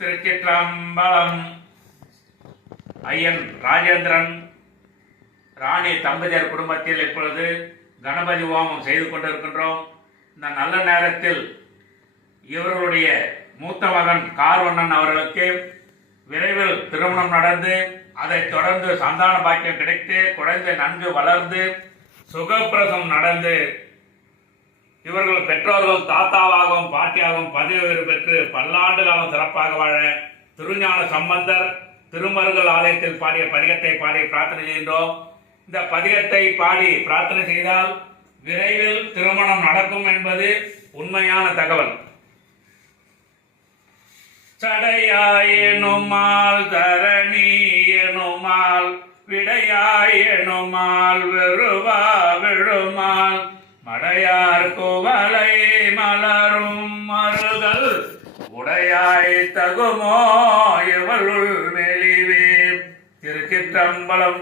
திருச்சிற்றம்பலம். ஐயன் ராஜேந்திரன் ராணி தம்பதியர் குடும்பத்தில் இப்பொழுது கணபதி ஹோமம் செய்து கொண்டிருக்கின்றோம். இந்த நல்ல நேரத்தில் இவர்களுடைய மூத்த மகன் கார்வண்ணன் அவர்களுக்கு விரைவில் திருமணம் நடந்து அதைத் தொடர்ந்து சந்தான பாக்கியம் கிடைத்து குழந்தை நன்கு வளர்ந்து சுகப்பிரசவம் நடந்து இவர்கள் பெற்றோர்கள் தாத்தாவாகவும் பாட்டியாகவும் பதவி உயர்வு பெற்று பல்லாண்டு காலம் சிறப்பாக வாழ திருஞான சம்பந்தர் திருமருகல் ஆலயத்தில் பாடிய பதிகத்தை பாடி பிரார்த்தனை செய்கின்றோம். இந்த பதிகத்தை பாடி பிரார்த்தனை செய்தால் விரைவில் திருமணம் நடக்கும் என்பது உண்மையான தகவல். சடையாயனுமால் தரணி எனுமால் விடையாய் எனுமால் வெறுவா விழுமால் மடையார் குவலை மலரும் மருகல் உடையாய் தகுமோ இவளுள் மெலிவே. திருச்சிற்றம்பலம்.